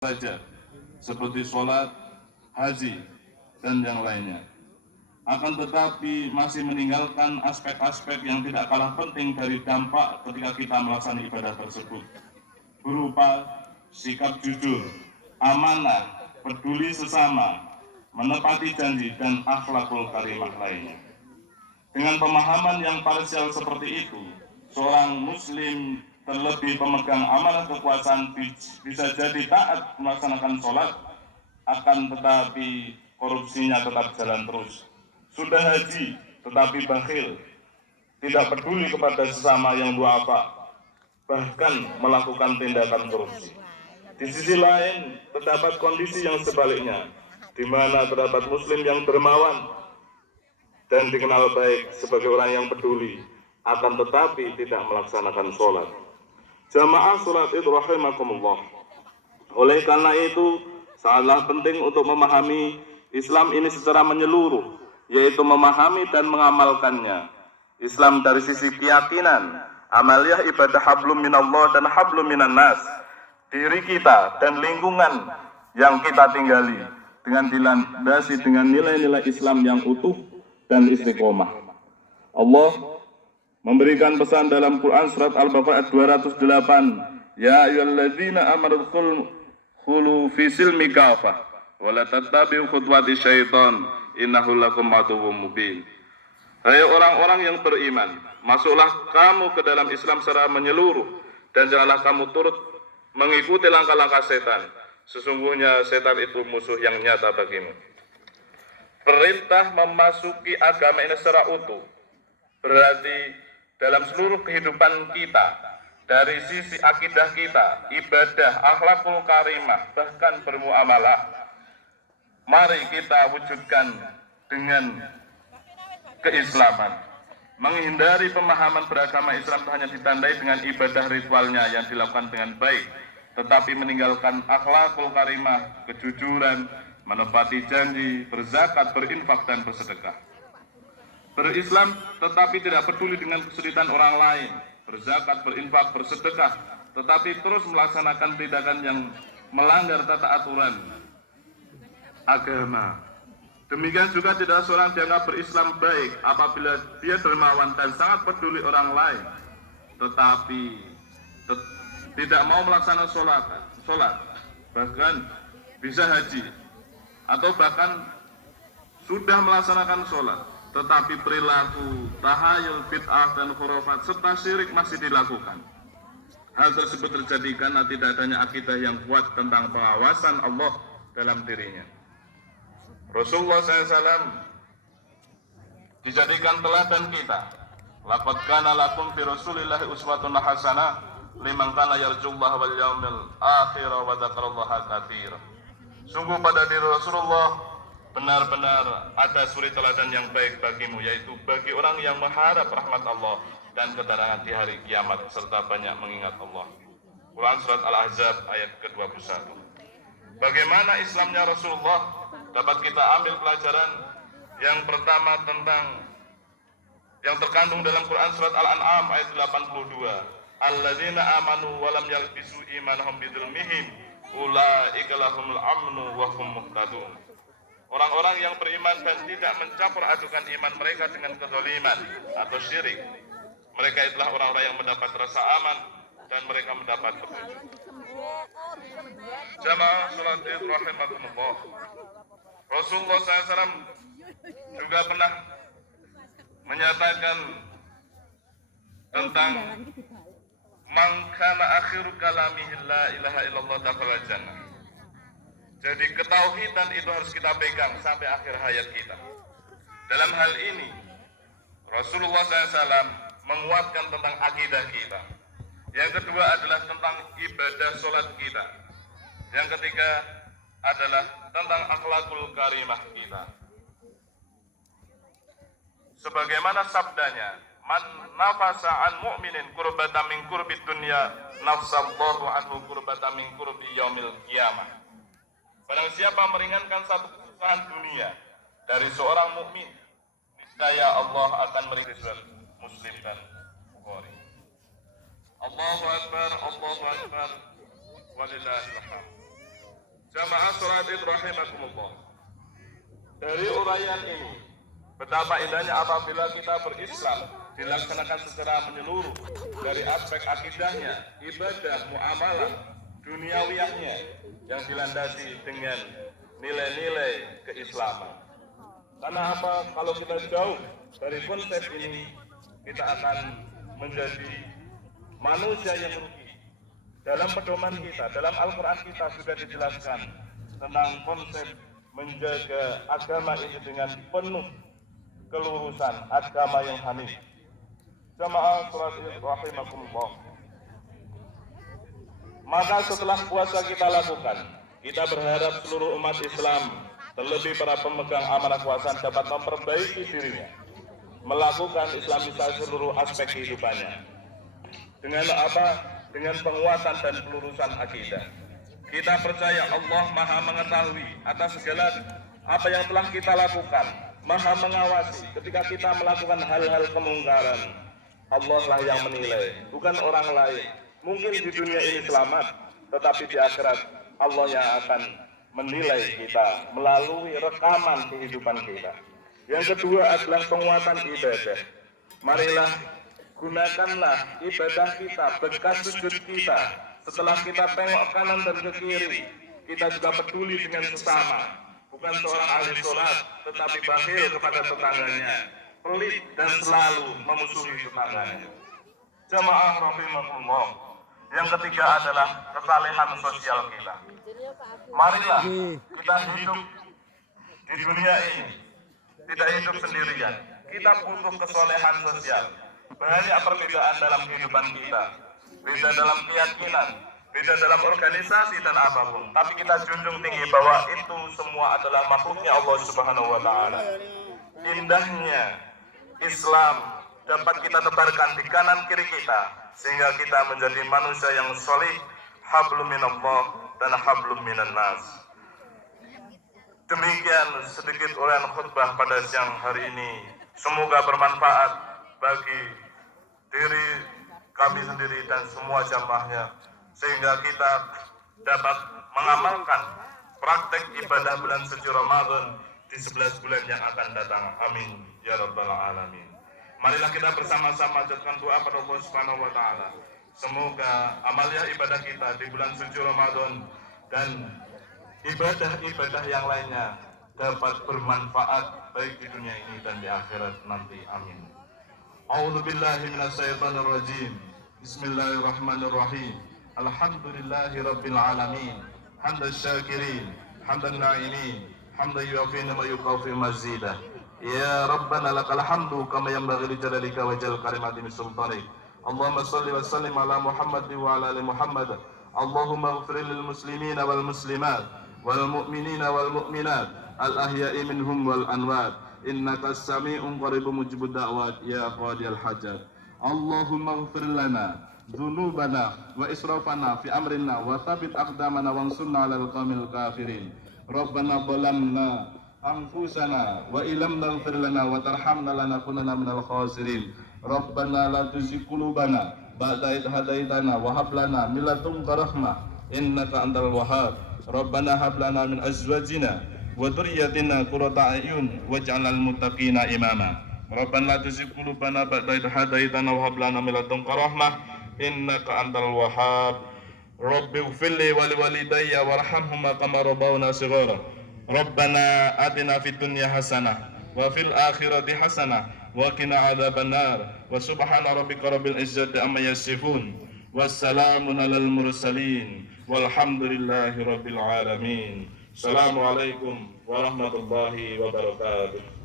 saja, seperti sholat, haji, dan yang lainnya. Akan tetapi masih meninggalkan aspek-aspek yang tidak kalah penting dari dampak ketika kita melaksanakan ibadah tersebut, berupa sikap jujur, amanah, peduli sesama, menepati janji, dan akhlakul karimah lainnya. Dengan pemahaman yang parsial seperti itu, seorang muslim terlebih pemegang amanah kekuasaan bisa jadi taat melaksanakan sholat, akan tetapi korupsinya tetap jalan terus. Sudah haji tetapi bakhil, tidak peduli kepada sesama yang duafa, bahkan melakukan tindakan korupsi. Di sisi lain terdapat kondisi yang sebaliknya, di mana terdapat muslim yang dermawan dan dikenal baik sebagai orang yang peduli, akan tetapi tidak melaksanakan sholat. Jamaah sholat itu rahimakumullah. Oleh karena itu, sangatlah penting untuk memahami Islam ini secara menyeluruh, yaitu memahami dan mengamalkannya. Islam dari sisi keyakinan, amaliyah ibadah hablum minallah dan hablum minan nas. Diri kita dan lingkungan yang kita tinggali dengan dilandasi dengan nilai-nilai Islam yang utuh dan istiqomah. Allah memberikan pesan dalam Quran surat Al-Baqarah 208, ya ayyuhalladzina amanu khulu fi silmi kafah wa la tattabi'u khutuwati syaitan innahu lakum aduwwum mubin. Hai orang-orang yang beriman, masuklah kamu ke dalam Islam secara menyeluruh dan janganlah kamu turut mengikuti langkah-langkah setan. Sesungguhnya setan itu musuh yang nyata bagimu. Perintah memasuki agama ini secara utuh berarti dalam seluruh kehidupan kita, dari sisi akidah kita, ibadah, akhlakul karimah, bahkan bermuamalah, mari kita wujudkan dengan keislaman. Menghindari pemahaman beragama Islam hanya ditandai dengan ibadah ritualnya yang dilakukan dengan baik, tetapi meninggalkan akhlakul karimah, kejujuran, menepati janji, berzakat, berinfak, dan bersedekah. Berislam tetapi tidak peduli dengan kesulitan orang lain, berzakat, berinfak, bersedekah, tetapi terus melaksanakan tindakan yang melanggar tata aturan agama. Demikian juga tidak seorang dianggap berislam baik apabila dia dermawan dan sangat peduli orang lain, tetapi tidak mau melaksanakan sholat, bahkan bisa haji, atau bahkan sudah melaksanakan sholat, tetapi perilaku, tahayul, bid'ah, dan khurafat serta syirik masih dilakukan. Hal tersebut terjadi karena tidak adanya akidah yang kuat tentang pengawasan Allah dalam dirinya. Rasulullah SAW dijadikan teladan kita. Laqad kana lakum fi Rasulillahi uswatun hasanah liman kana yarjullaha wal yaumil akhir wa dzakarallaha katsira. Sungguh pada diri Rasulullah benar-benar ada suri teladan yang baik bagimu, yaitu bagi orang yang mengharap rahmat Allah dan ketenangan di hari kiamat serta banyak mengingat Allah. Quran surat Al-Ahzab ayat ke-21. Bagaimana Islamnya Rasulullah? Dapat kita ambil pelajaran yang pertama tentang yang terkandung dalam Quran surat Al-An'am ayat 82. Alladzina amanu wa lam yalbisu imanahum bidzulmihim ulaika lahumul amnu wa hum muhtadun. Orang-orang yang beriman dan tidak mencampur adukan iman mereka dengan kezaliman atau syirik, mereka itulah orang-orang yang mendapat rasa aman dan mereka mendapat petunjuk. Jamaah sholat Id rahimakumullah. Rasulullah SAW juga pernah menyatakan tentang man kana akhiru kalamihi la ilaha illallah dakhala jannah. Jadi ketauhidan itu harus kita pegang sampai akhir hayat kita. Dalam hal ini Rasulullah SAW menguatkan tentang akidah kita. Yang kedua adalah tentang ibadah sholat kita. Yang ketiga adalah tentang akhlakul karimah kita. Sebagaimana sabdanya, man nafasa an mu'minin kurbatan min kurbid dunya nafsallahu anhu kurbatan min kurbi yaumil qiyamah. Barang siapa meringankan satu kesusahan dunia dari seorang mukmin, niscaya Allah akan meringankan Muslim dan Bukhari. Allahu Akbar, walillahil hamd. Jamaah sholat Id rahimakumullah. Dari uraian ini, betapa indahnya apabila kita berislam dilaksanakan secara menyeluruh dari aspek akidahnya, ibadah, muamalah, duniawiyahnya yang dilandasi dengan nilai-nilai keislaman. Karena apa? Kalau kita jauh dari konsep ini, kita akan menjadi manusia yang rugi. Dalam pedoman kita, dalam Al-Quran kita sudah dijelaskan tentang konsep menjaga agama ini dengan penuh kelurusan, agama yang hanif. Jamaah sholat Id rahimakumullah. Maka setelah puasa kita lakukan, kita berharap seluruh umat Islam, terlebih para pemegang amanah kekuasaan, dapat memperbaiki dirinya, melakukan islamisasi seluruh aspek kehidupannya. Dengan apa? Dengan penguatan dan pelurusan akidah. Kita percaya Allah Maha mengetahui atas segala apa yang telah kita lakukan, Maha mengawasi ketika kita melakukan hal-hal kemungkaran. Allah lah yang menilai, bukan orang lain. Mungkin di dunia ini selamat, tetapi di akhirat Allah yang akan menilai kita melalui rekaman kehidupan kita. Yang kedua adalah penguatan ibadah. Marilah gunakanlah ibadah kita, bekas sujud kita. Setelah kita tengok kanan dan ke kiri, kita juga peduli dengan sesama. Bukan seorang ahli sholat, tetapi bakhil kepada tetangganya, pelit dan selalu memusuhi tetangganya. Jamaah rahimakumullah. Yang ketiga adalah kesalehan sosial kita. Marilah kita hidup di dunia ini, tidak hidup sendirian. Kita butuh kesolehan sosial. Banyak perbedaan dalam kehidupan kita, beda dalam keyakinan, beda dalam organisasi dan apapun. Tapi kita junjung tinggi bahwa itu semua adalah makhluknya Allah Subhanahu wa Ta'ala. Indahnya Islam dapat kita tebarkan di kanan kiri kita, sehingga kita menjadi manusia yang solih, hablum minallah dan hablum minan nas. Demikian sedikit uraian khutbah pada siang hari ini. Semoga bermanfaat bagi diri kami sendiri dan semua jamaahnya, sehingga kita dapat mengamalkan praktek ibadah bulan suci Ramadan di 11 bulan yang akan datang. Amin ya rabbal alamin. Marilah kita bersama-sama jadikan doa pada Allah Subhanahu wa Ta'ala. Semoga amalia ibadah kita di bulan suci Ramadan dan ibadah-ibadah yang lainnya dapat bermanfaat baik di dunia ini dan di akhirat nanti. Amin. A'udzu billahi minasyaitonir rajim. Bismillahirrahmanirrahim. Alhamdulillahi rabbil alamin. Hamdan syakirin, hamdan na'imin, hamdan yu'afina wa yuqafi mazidah. Ya Rabbana lakal hamdu kama yanbaghi li jalalika wa jalal karimati min sultanik. Allahumma salli wa sallim ala Muhammad wa ala ali Muhammad. Allahumma ighfir lil muslimina wal muslimat wal mu'minina wal mu'minat al ahya'i minhum wal anwat. Innaka as-sami'un qaribun mujibud da'wat ya qadiyal hajat. Allahumma ighfir lana dzunubana wa israfana fi amrina wa tsabbit aqdamana wansurna 'alal qaumil kafirin. Rabbana dhalamna anfusana wa illam taghfir lana wa tarhamna lanakunanna minal khasirin. Rabbana la tuzigh qulubana ba'da idh hadaitana wa hab lana min ladunka rahmah innaka antal wahhab. Rabbana hab lana min azwajina wa dhurriyyatina qurrata a'yun waj'alnal muttaqina imama. Rabbana la tuzigh qulubana ba'da idh hadaitana wa hab lana min ladunka rahmah innaka antal wahhab. Rabbi ighfirli wa liwalidayya warhamhuma kama rabbawna shighara. Rabbana atina fid dunya hasanah wa fil akhirati hasanah wa qina adzabannar. Wa subhana rabbika rabbil izzati amma yasifun. Wassalamun alal mursalin walhamdulillahi rabbil alamin. Assalamualaikum warahmatullahi wabarakatuh.